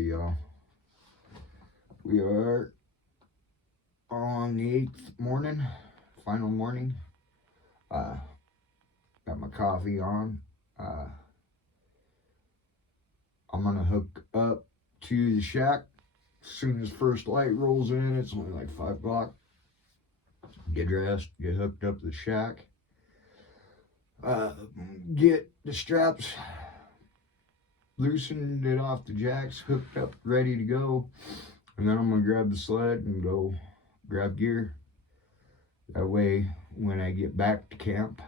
Okay, y'all. We are on the 8th morning, final morning. Got my coffee on. I'm gonna hook up to the shack as soon as first light rolls in. It's only like 5 o'clock. Get dressed, get hooked up to the shack. Get the straps loosened, it off the jacks, hooked up, ready to go. And then I'm gonna grab the sled and go grab gear. That way, when I get back to camp,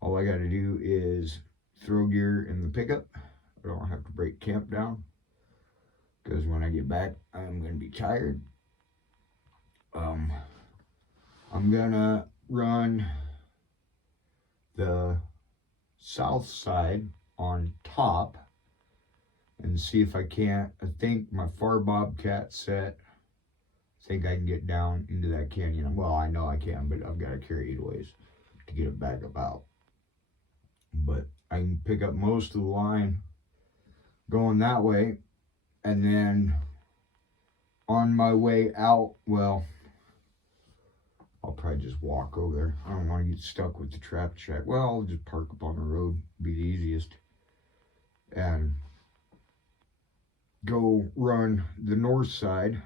all I gotta do is throw gear in the pickup. I don't have to break camp down, because when I get back, I'm gonna be tired. I'm gonna run the south side on top and see if I can't. I think my far bobcat set, I think I can get down into that canyon. Well, I know I can, but I've got to carry it a ways to get it back up out. But I can pick up most of the line going that way, and then on my way out, well, I'll probably just walk over there. I don't want to get stuck with the trap shack. Well, I'll just park up on the road, be the easiest, and go run the north side.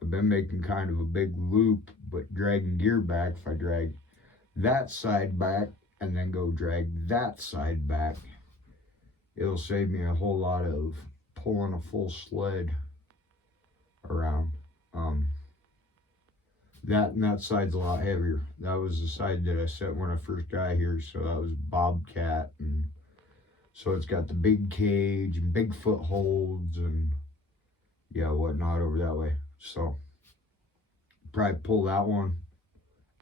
I've been making kind of a big loop, but dragging gear back. If I drag that side back and then go drag that side back, it'll save me a whole lot of pulling a full sled around. That side's a lot heavier. That was the side that I set when I first got here, so that was bobcat, and so it's got the big cage and big footholds and yeah, whatnot over that way. So probably pull that one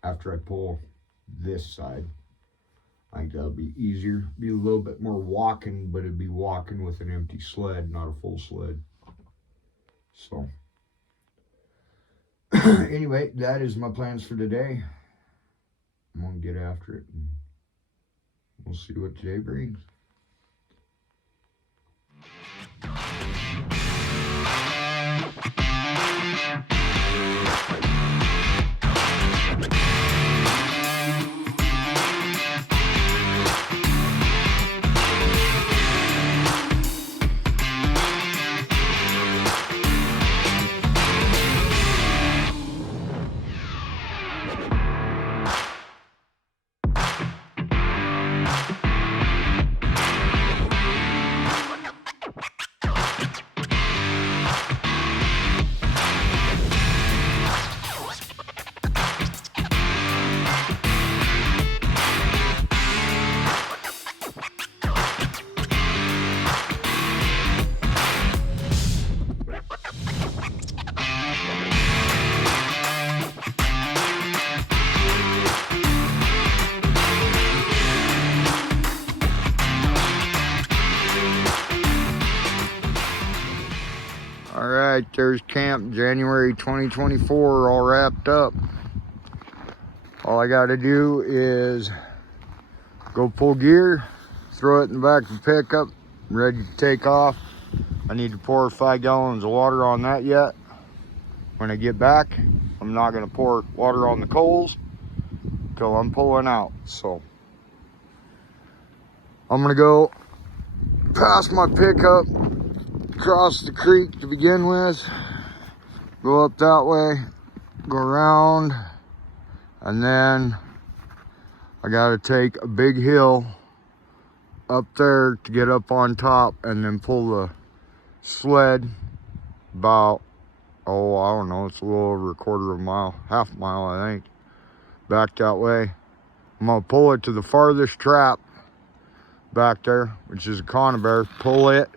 after I pull this side. I think that'll be easier. Be a little bit more walking, but it'd be walking with an empty sled, not a full sled. So anyway, that is my plans for today. I'm gonna get after it and we'll see what today brings. All right, there's camp January 2024 all wrapped up. All I got to do is go pull gear, throw it in the back of the pickup, ready to take off. I need to pour 5 gallons of water on that yet. When I get back, I'm not going to pour water on the coals until I'm pulling out. So I'm going to go past my pickup, cross the creek to begin with, go up that way, go around, and then I gotta take a big hill up there to get up on top and then pull the sled about, I don't know, it's a little over a quarter of a mile, half a mile I think, back that way. I'm gonna pull it to the farthest trap back there, which is a conibear, pull it,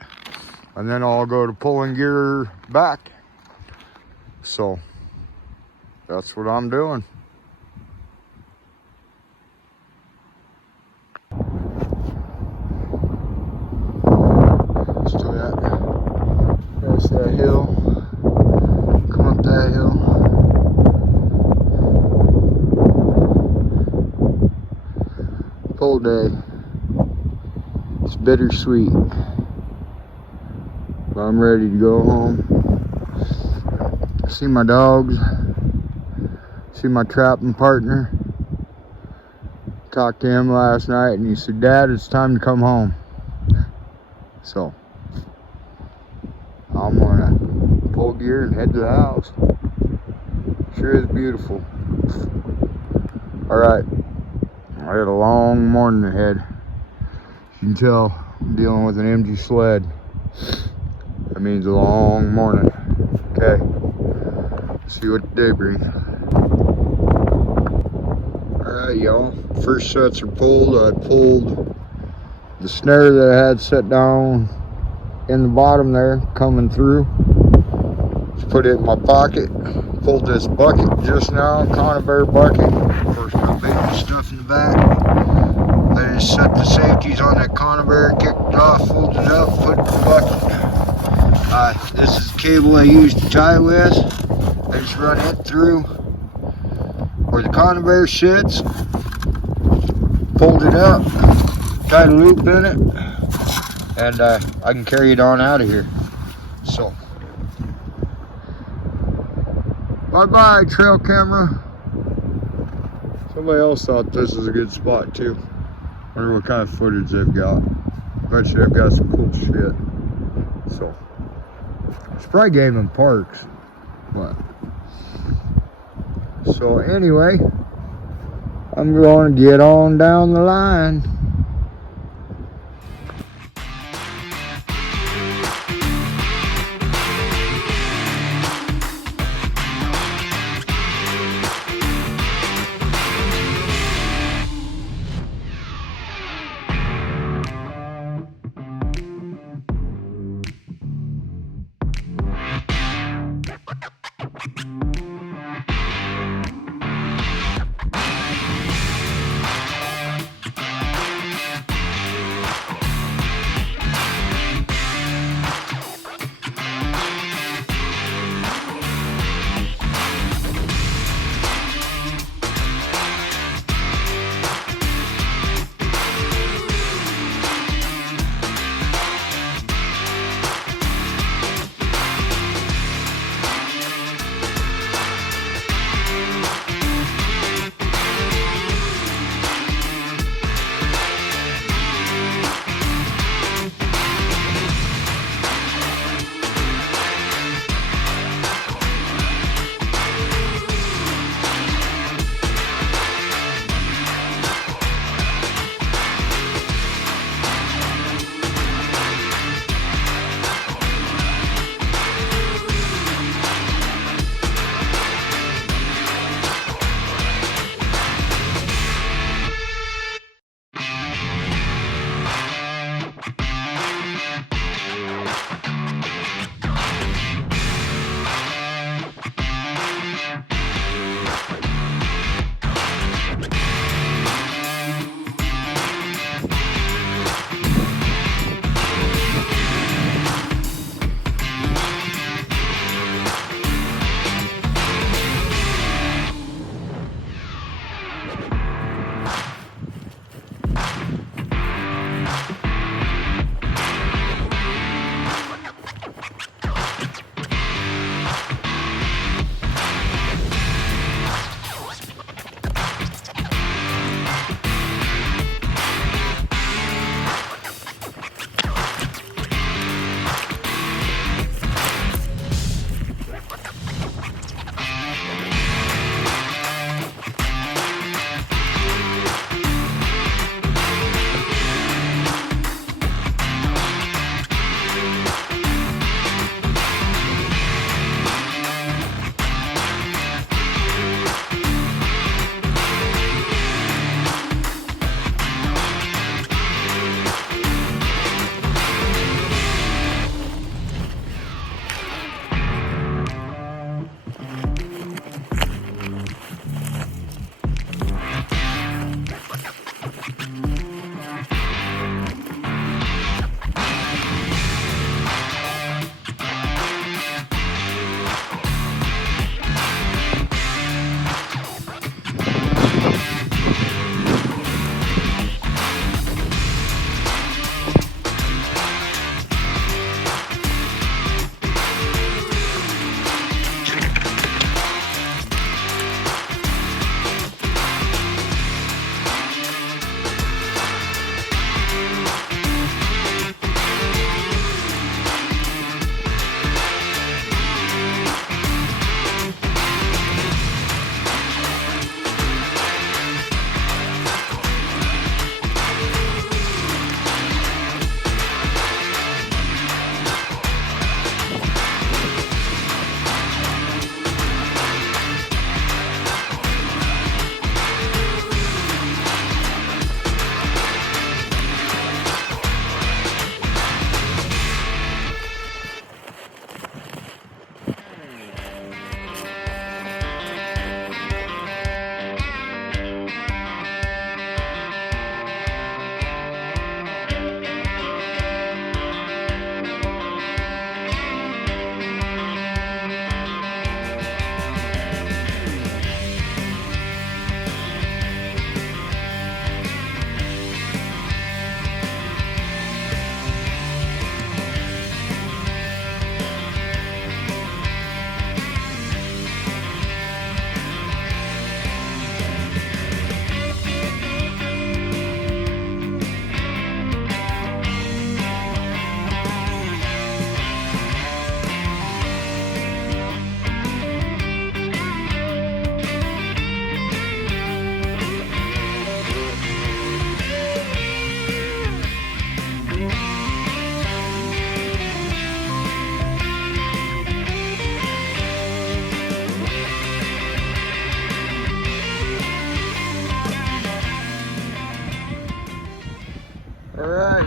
and then I'll go to pulling gear back. So that's what I'm doing. Let's do that. There's that hill. Come up that hill. Full day. It's bittersweet. I'm ready to go home. See my dogs. See my trapping partner. Talked to him last night and he said, Dad, it's time to come home. So I'm gonna pull gear and head to the house. Sure is beautiful. Alright, I got a long morning ahead. You can tell I'm dealing with an empty sled. That means a long morning. Okay, see what the day brings. Alright y'all, first sets are pulled. I pulled the snare that I had set down in the bottom there, coming through. Just put it in my pocket. Pulled this bucket just now, conibear bucket. Of course, my baby stuff in the back. I just set the safeties on that conibear, kicked it off, folded it up, put it in the bucket. This is the cable I use to tie with. I just run it through where the conibear sits, fold it up, tied a loop in it, and I can carry it on out of here. So, bye-bye, trail camera. Somebody else thought this was a good spot too. Wonder what kind of footage they've got. Bet you they've got some cool shit. So, it's probably game in parks, but. So anyway, I'm going to get on down the line.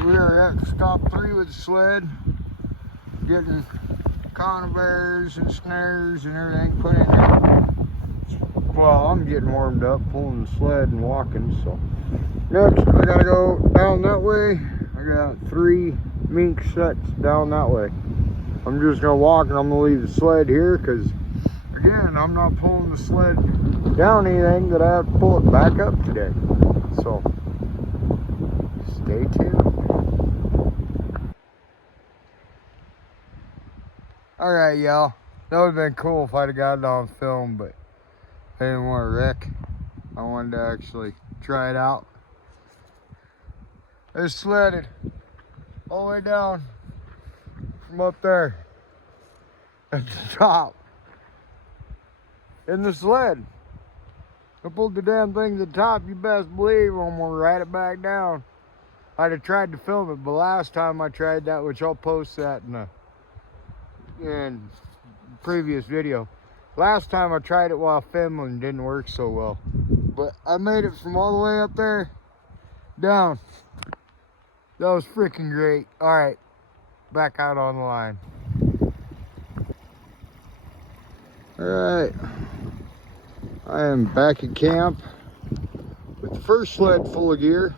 we are at stop 3 with the sled, getting conveyors and snares and everything put in there. Well, I'm getting warmed up, pulling the sled and walking, so. Next, I gotta go down that way. I got 3 mink sets down that way. I'm just gonna walk and I'm gonna leave the sled here because, again, I'm not pulling the sled down anything that I have to pull it back up today. So, stay tuned. Alright, y'all. That would have been cool if I'd have got it on film, but I didn't want to wreck. I wanted to actually try it out. I sledded all the way down from up there at the top in the sled. I pulled the damn thing to the top. You best believe I'm gonna ride it back down. I'd have tried to film it, but last time I tried that, which I'll post that in the previous video. Last time I tried it while filming, didn't work so well. But I made it from all the way up there down. That was freaking great. All right, back out on the line. All right, I am back at camp with the first sled full of gear.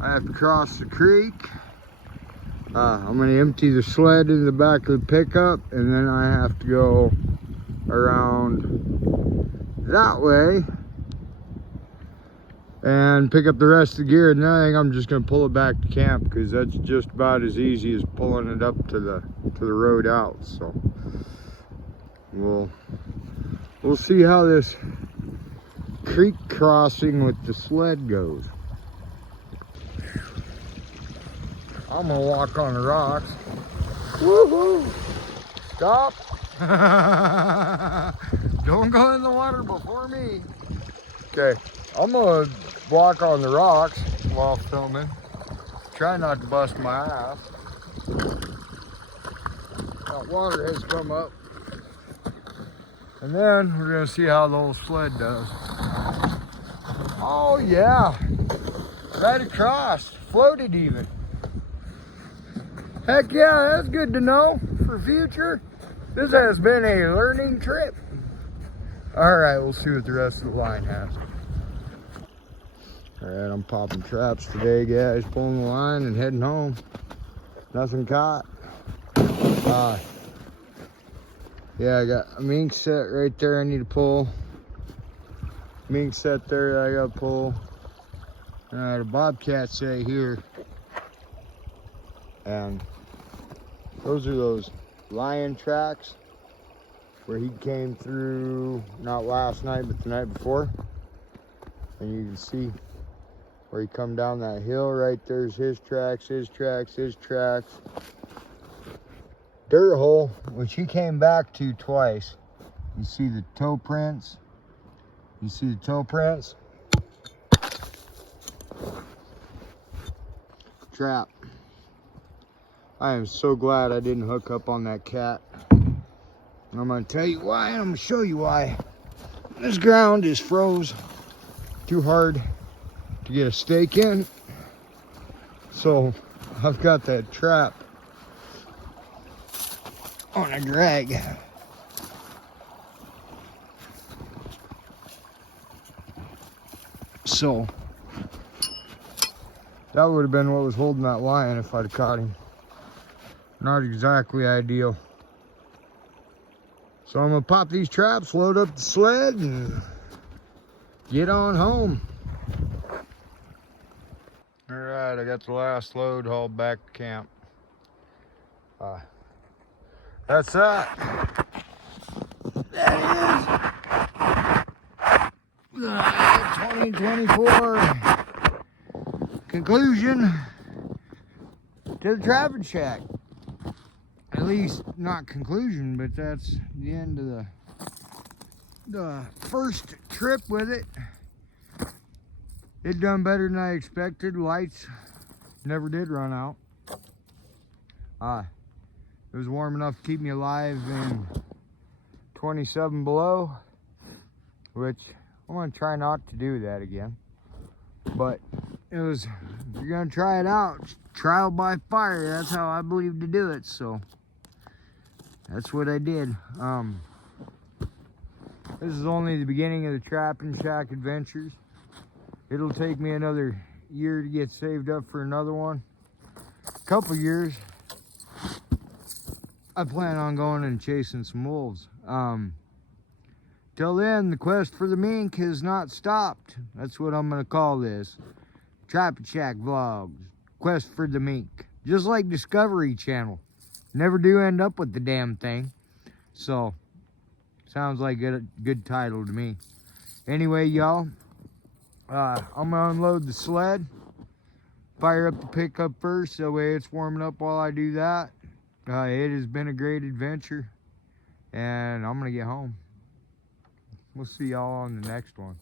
I have to cross the creek. I'm going to empty the sled in the back of the pickup, and then I have to go around that way and pick up the rest of the gear. And then I think I'm just going to pull it back to camp because that's just about as easy as pulling it up to the road out. So we'll see how this creek crossing with the sled goes. I'm gonna walk on the rocks. Woohoo! Stop! Don't go in the water before me. Okay, I'm gonna walk on the rocks while filming. Try not to bust my ass. That water has come up. And then we're gonna see how the old sled does. Oh yeah, right across, floated even. Heck yeah, that's good to know for future. This has been a learning trip. All right, we'll see what the rest of the line has. All right, I'm popping traps today, guys. Pulling the line and heading home. Nothing caught. Yeah, I got a mink set right there I need to pull. Mink set there I gotta pull. And I had a bobcat set here. And those are those lion tracks where he came through, not last night, but the night before. And you can see where he come down that hill. Right there's his tracks, his tracks, his tracks. Dirt hole, which he came back to twice. You see the toe prints. You see the toe prints. Trap. I am so glad I didn't hook up on that cat. And I'm gonna tell you why, and I'm gonna show you why. This ground is froze too hard to get a stake in. So I've got that trap on a drag. So that would have been what was holding that lion if I'd have caught him. Not exactly ideal. So I'm gonna pop these traps, load up the sled, and get on home. All right, I got the last load hauled back to camp. That's that. That is 2024 conclusion to the trapping shack. At least not conclusion, but that's the end of the first trip with it. It done better than I expected. Lights never did run out. It was warm enough to keep me alive in 27 below, which I'm gonna try not to do that again. But it was, if you're gonna try it out, trial by fire. That's how I believe to do it. So that's what I did. This is only the beginning of the trapping shack adventures. It'll take me another year to get saved up for another one. Couple years. I plan on going and chasing some wolves. Till then, the quest for the mink has not stopped. That's what I'm gonna call this. Trapping Shack Vlogs. Quest for the mink. Just like Discovery Channel. Never do end up with the damn thing. So, sounds like a good title to me. Anyway, y'all, I'm gonna unload the sled. Fire up the pickup first, that way it's warming up while I do that. It has been a great adventure, and I'm gonna get home. We'll see y'all on the next one.